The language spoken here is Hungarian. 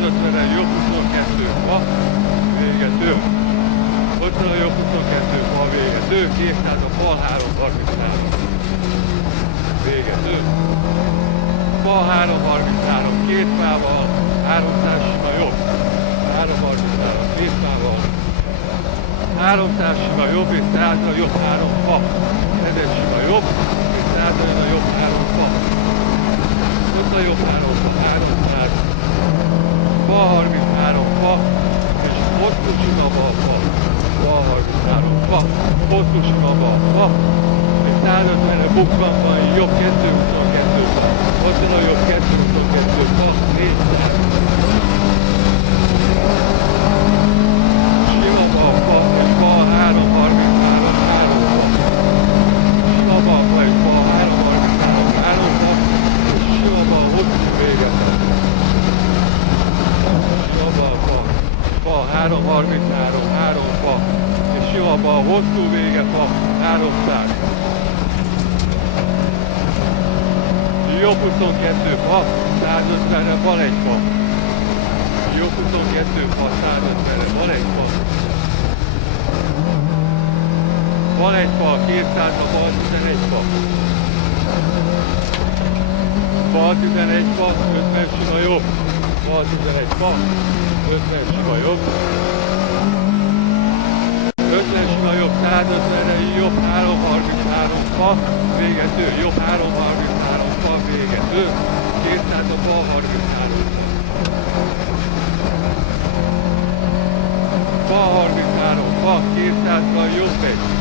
150-en jobb 22 fa, végető. 50 jobb 22 fa, végető. 200 a fal 333. Végető. Fal 333, két fával, 300 sima jobb. 333, két fával. 300 sima jobb és 100 jobb 3 fa. 1000 sima jobb és 100 jobb 3 fa. 50 jobb 3 fa, 300. Fa 33 fa, és hosszú sima bal fa. Fa 33 fa, hosszú sima bal fa, és 150 bukban van jobb 222 fa. 50 jobb 222 fa, 400. Sima bal fa, és bal 333, 3 fa. Sima bal fa, és bal 333, 3 fa, és sima bal hosszú véget. Sima bal fa, bal 333, 3 fa, és sima bal hosszú véget fa, 300. Jobb 22 fa, 150-re bal egy fa. Jobb 22 fa, 150-re bal egy fa. Bal egy fa, 200-a bal 11 fa. Bal 11 fa, 50 sima jobb. Bal 11 fa, 50 sima jobb. 50 sima jobb, 150-re jobb 333 fa, végető. Jobb 333 fa, végető. 200 a bal 33 fa. Bal 33 fa, 200-gal jobb egy.